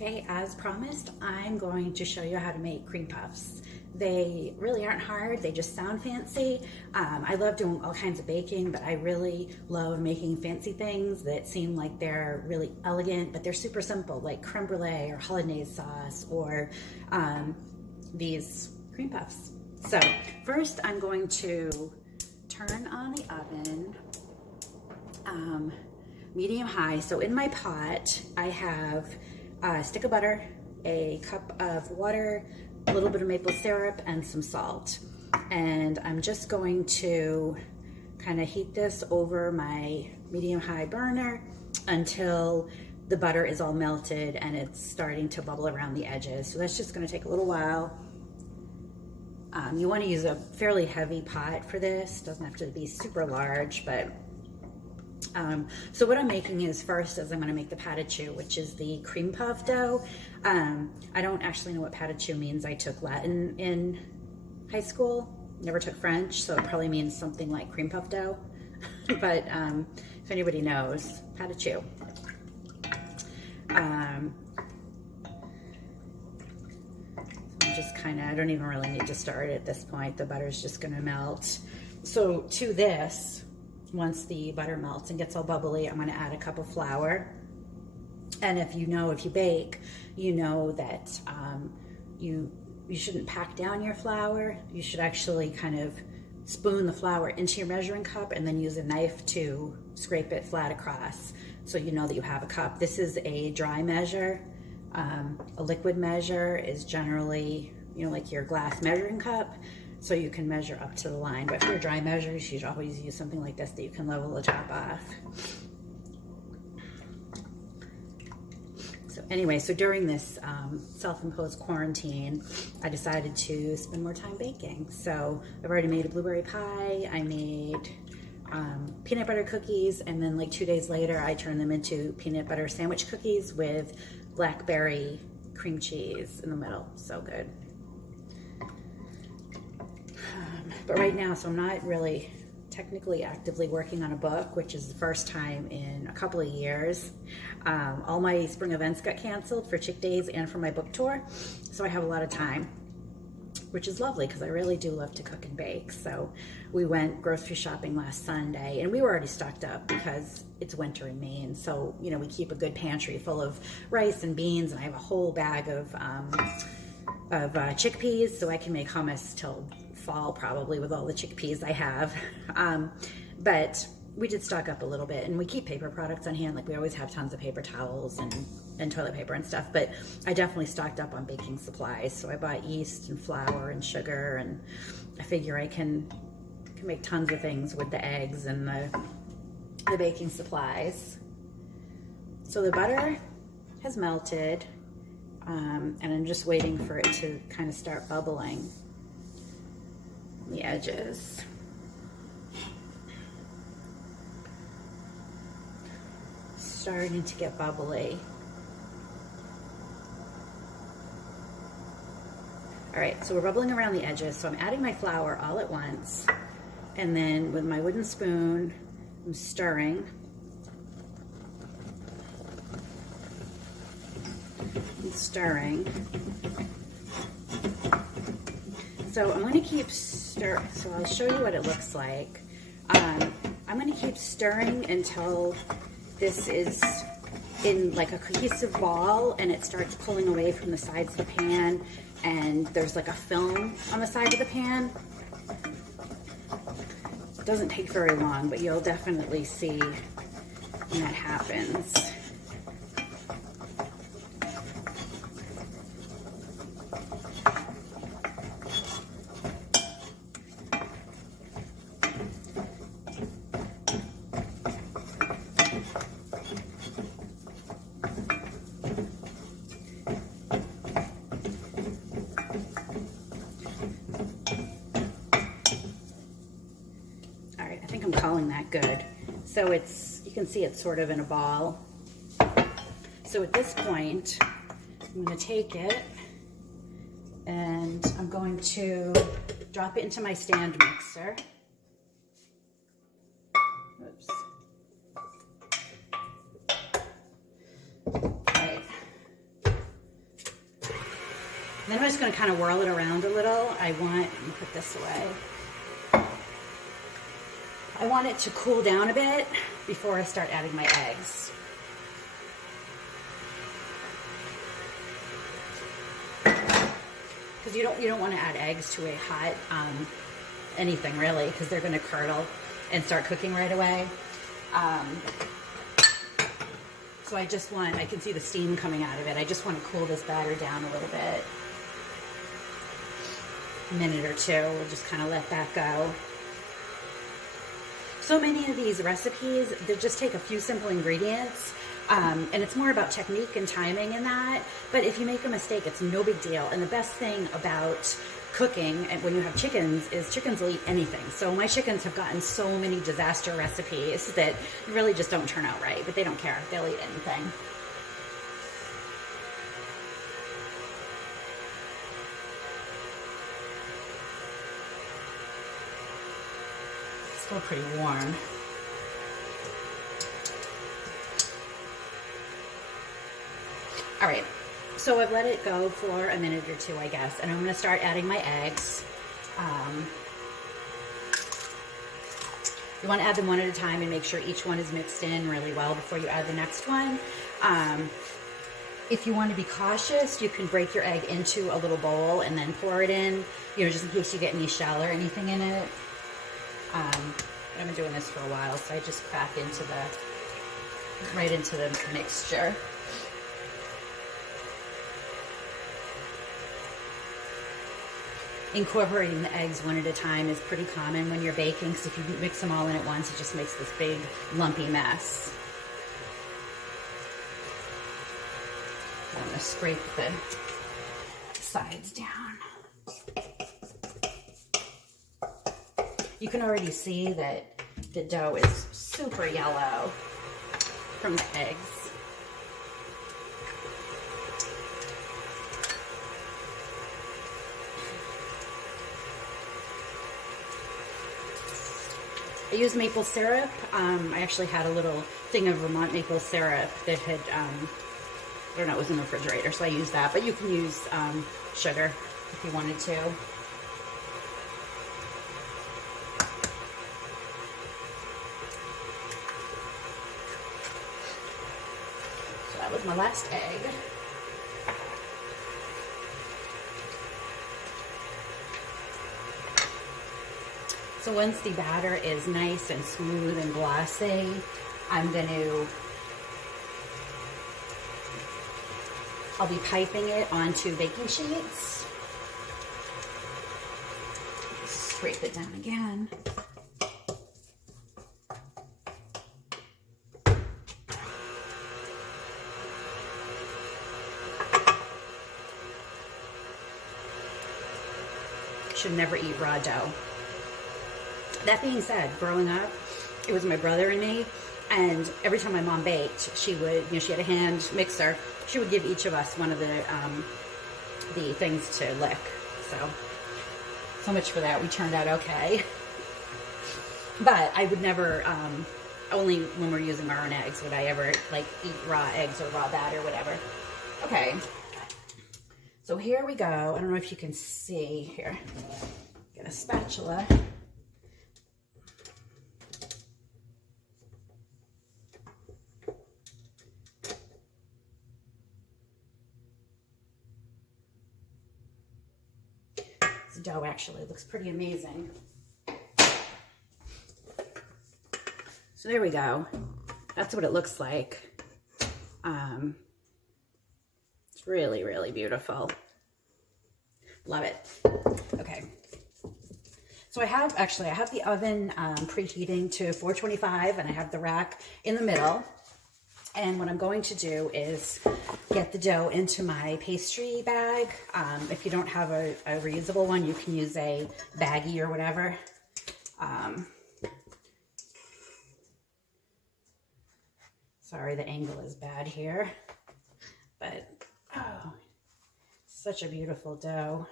Okay, as promised, I'm going to show you how to make cream puffs. They really aren't hard, they just sound fancy. I love doing all kinds of baking, but I really love making fancy things that seem like they're really elegant, but they're super simple, like creme brulee or hollandaise sauce or these cream puffs. So first I'm going to turn on the oven, medium high. So in my pot, I have a stick of butter, a cup of water, a little bit of maple syrup, and some salt. And I'm just going to kind of heat this over my medium-high burner until the butter is all melted and it's starting to bubble around the edges. So that's just going to take a little while. You want to use a fairly heavy pot for this. Doesn't have to be super large, but so what I'm making is first I'm going to make the pâte choux, which is the cream puff dough. I don't actually know what pâte choux means. I took Latin in high school, never took French, so it probably means something like cream puff dough. But if anybody knows, pâte choux. I'm just kind of, I don't even really need to start at this point. The butter's just going to melt. So to this, once the butter melts and gets all bubbly, I'm going to add a cup of flour. And if you bake, you know that you shouldn't pack down your flour. You should actually kind of spoon the flour into your measuring cup and then use a knife to scrape it flat across, so you know that you have a cup. This is a dry measure. A liquid measure is generally, like your glass measuring cup, so you can measure up to the line. But for dry measures, you should always use something like this that you can level the top off. So anyway, so during this self-imposed quarantine, I decided to spend more time baking. So I've already made a blueberry pie, I made peanut butter cookies, and then like 2 days later, I turned them into peanut butter sandwich cookies with blackberry cream cheese in the middle. So good. But right now, so I'm not really technically actively working on a book, which is the first time in a couple of years. All my spring events got canceled for Chick Days and for my book tour, so I have a lot of time, which is lovely because I really do love to cook and bake. So we went grocery shopping last Sunday, and we were already stocked up because it's winter in Maine. So, we keep a good pantry full of rice and beans, and I have a whole bag of chickpeas, so I can make hummus till fall probably with all the chickpeas I have. But we did stock up a little bit, and we keep paper products on hand. Like we always have tons of paper towels and toilet paper and stuff, but I definitely stocked up on baking supplies. So I bought yeast and flour and sugar, and I figure I can make tons of things with the eggs and the baking supplies. So the butter has melted, and I'm just waiting for it to kind of start bubbling on the edges. Starting to get bubbly. All right, so we're bubbling around the edges, so I'm adding my flour all at once, and then with my wooden spoon, I'm stirring. So I'm going to keep stirring. So I'll show you what it looks like. I'm going to keep stirring until this is in like a cohesive ball and it starts pulling away from the sides of the pan, and there's like a film on the side of the pan. It doesn't take very long, but you'll definitely see when that happens. I'm calling that good. So you can see it's sort of in a ball. So at this point, I'm going to take it and I'm going to drop it into my stand mixer. Oops. then I'm just going to kind of whirl it around a little. Let me put this away. I want it to cool down a bit before I start adding my eggs. Because you don't want to add eggs to a hot anything really, because they're going to curdle and start cooking right away. So I can see the steam coming out of it. I just want to cool this batter down a little bit. A minute or two, we'll just kind of let that go. So many of these recipes, they just take a few simple ingredients, and it's more about technique and timing in that. But if you make a mistake, it's no big deal. And the best thing about cooking and when you have chickens is chickens will eat anything. So my chickens have gotten so many disaster recipes that really just don't turn out right, but they don't care. They'll eat anything. It's still pretty warm. All right. So I've let it go for a minute or two, I guess, and I'm going to start adding my eggs. You want to add them one at a time and make sure each one is mixed in really well before you add the next one. If you want to be cautious, you can break your egg into a little bowl and then pour it in, just in case you get any shell or anything in it. I've been doing this for a while, so I just crack right into the mixture. Incorporating the eggs one at a time is pretty common when you're baking, because if you mix them all in at once, it just makes this big lumpy mess. I'm going to scrape the sides down. You can already see that the dough is super yellow from the eggs. I use maple syrup. I actually had a little thing of Vermont maple syrup that had, I don't know, it was in the refrigerator, so I used that. But you can use sugar if you wanted to. So that was my last egg. So once the batter is nice and smooth and glossy, I'll be piping it onto baking sheets. Scrape it down again. Should never eat raw dough. That being said, growing up, it was my brother and me, and every time my mom baked, she would, she had a hand mixer, she would give each of us one of the things to lick. So much for that. We turned out okay. But I would never, only when we're using our own eggs would I ever eat raw eggs or raw batter or whatever. Okay. So here we go. I don't know if you can see here. Get a spatula. Dough actually looks pretty amazing. So there we go. That's what it looks like. It's really, really beautiful. Love it. Okay. So I have the oven preheating to 425, and I have the rack in the middle. And what I'm going to do is get the dough into my pastry bag. If you don't have a reusable one, you can use a baggie or whatever. Sorry, the angle is bad here. But, oh, such a beautiful dough.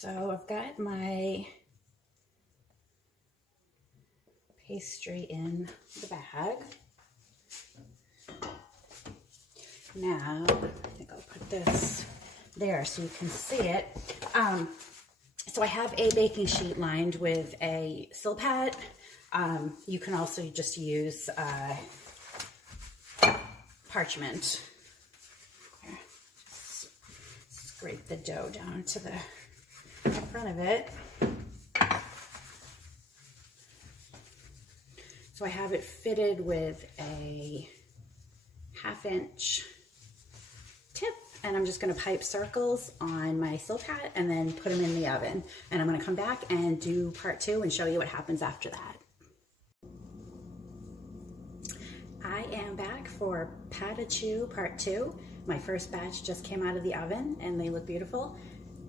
So I've got my pastry in the bag. Now, I think I'll put this there so you can see it. So I have a baking sheet lined with a Pâte. You can also just use parchment. Here, just scrape the dough down to the front of it. So I have it fitted with a 1/2-inch tip, and I'm just going to pipe circles on my Pâte and then put them in the oven. And I'm going to come back and do part 2 and show you what happens after that. I am back for Pâte Choux part 2. My first batch just came out of the oven and they look beautiful.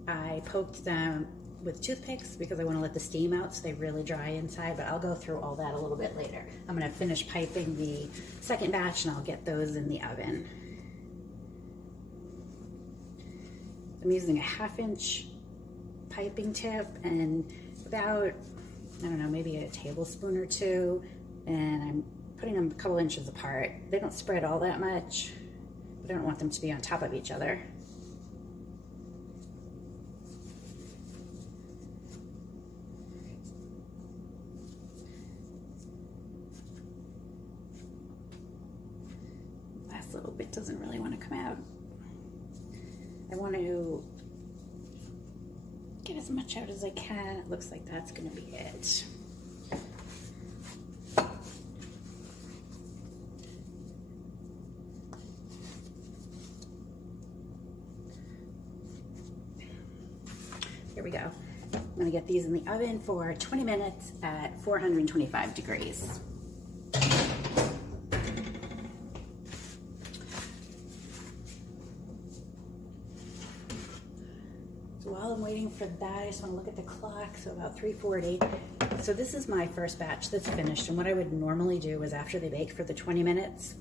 I poked them with toothpicks because I want to let the steam out so they really dry inside, but I'll go through all that a little bit later. I'm going to finish piping the second batch and I'll get those in the oven. I'm using a 1/2-inch piping tip and about, I don't know, maybe a tablespoon or 2, and I'm putting them a couple inches apart. They don't spread all that much, but I don't want them to be on top of each other. Last little bit doesn't really want to come out. I want to get as much out as I can. It looks like that's going to be it. Here we go. I'm going to get these in the oven for 20 minutes at 425 degrees. While I'm waiting for that, I just want to look at the clock, so about 3:40. So this is my first batch that's finished, and what I would normally do is after they bake for the 20 minutes,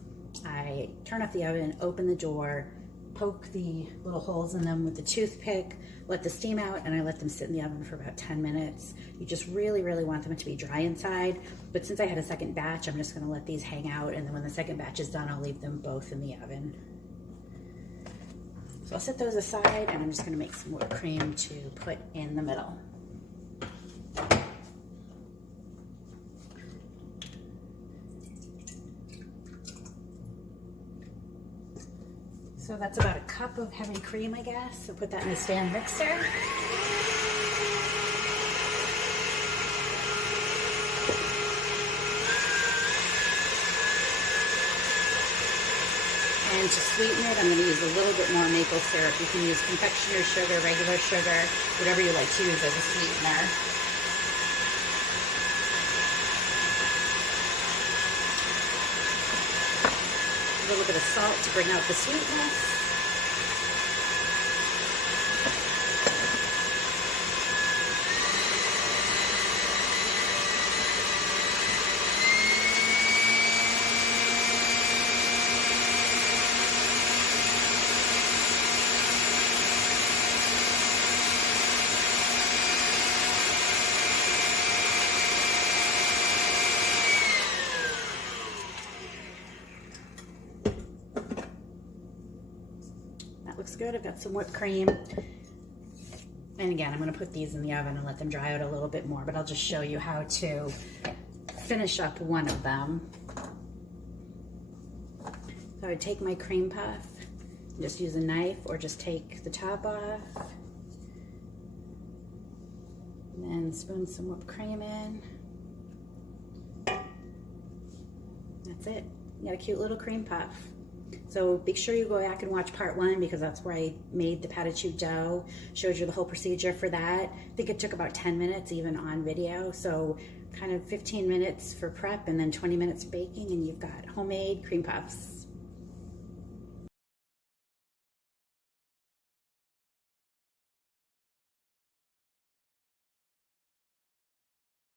I turn off the oven, open the door, poke the little holes in them with the toothpick, let the steam out, and I let them sit in the oven for about 10 minutes. You just really, really want them to be dry inside, but since I had a second batch, I'm just going to let these hang out, and then when the second batch is done, I'll leave them both in the oven. So I'll set those aside, and I'm just going to make some whipped cream to put in the middle. So that's about a cup of heavy cream, I guess. So put that in the stand mixer. And to sweeten it, I'm going to use a little bit more maple syrup. You can use confectioner's sugar, regular sugar, whatever you like to use as a sweetener. A little bit of salt to bring out the sweetness. Looks good. I've got some whipped cream. And again, I'm going to put these in the oven and let them dry out a little bit more, but I'll just show you how to finish up one of them. So I would take my cream puff, and just use a knife or just take the top off. And then spoon some whipped cream in. That's it. You got a cute little cream puff. So be sure you go back and watch part 1 because that's where I made the Pâte Choux dough, showed you the whole procedure for that. I think it took about 10 minutes even on video. So kind of 15 minutes for prep and then 20 minutes baking and you've got homemade cream puffs.